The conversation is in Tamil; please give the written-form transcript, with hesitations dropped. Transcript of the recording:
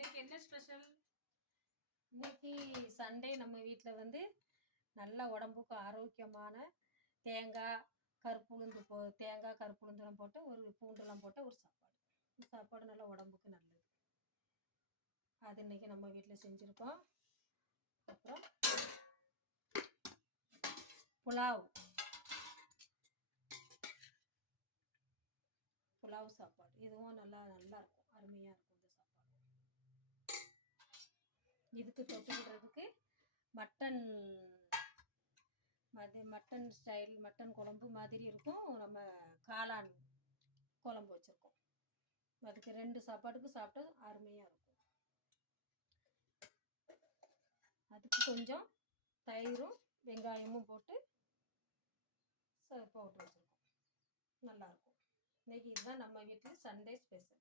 இன்னைக்கு என்ன ஸ்பெஷல்? இன்னைக்கு சண்டே நம்ம வீட்டில் வந்து நல்ல உடம்புக்கு ஆரோக்கியமான தேங்காய் கருப்புளுந்தெல்லாம் போட்டு ஒரு பூண்டெல்லாம் போட்டு ஒரு சாப்பாடு நல்லா உடம்புக்கு நல்லது. அது இன்னைக்கு நம்ம வீட்டில் செஞ்சுருக்கோம். அப்புறம் புலாவ் சாப்பாடு, இதுவும் நல்லா இருக்கும், அருமையாக இருக்கும் இந்த சாப்பாடு. இதுக்கு தொட்டுக்கிறதுக்கு மட்டன் குழம்பு மாதிரி இருக்கும். நம்ம காளான் குழம்பு வச்சுருக்கோம். அதுக்கு 2 சாப்பாடுக்கு சாப்பிட்டா அருமையாக இருக்கும். அதுக்கு கொஞ்சம் தயிரும் வெங்காயமும் போட்டு போட்டு வச்சுருக்கோம். நல்லாயிருக்கும். இன்னைக்கு இதுதான் நம்ம வீட்டில் சண்டே ஸ்பெஷல்.